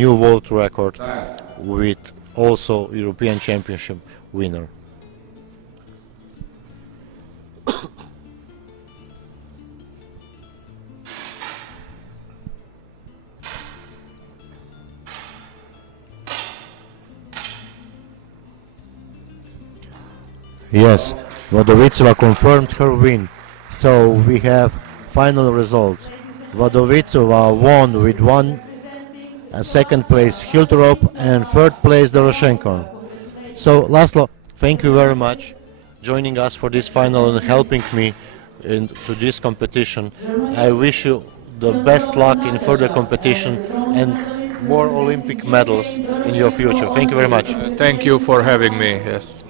new world record with also European Championship winner. Yes, Vadovicova confirmed her win. So we have final result. Vadovicova won with second place Hiltrop and third place Doroshenko. So Laszlo, thank you very much joining us for this final and helping me into this competition. I wish you the best luck in further competition and more Olympic medals in your future. Thank you very much. Thank you for having me. Yes.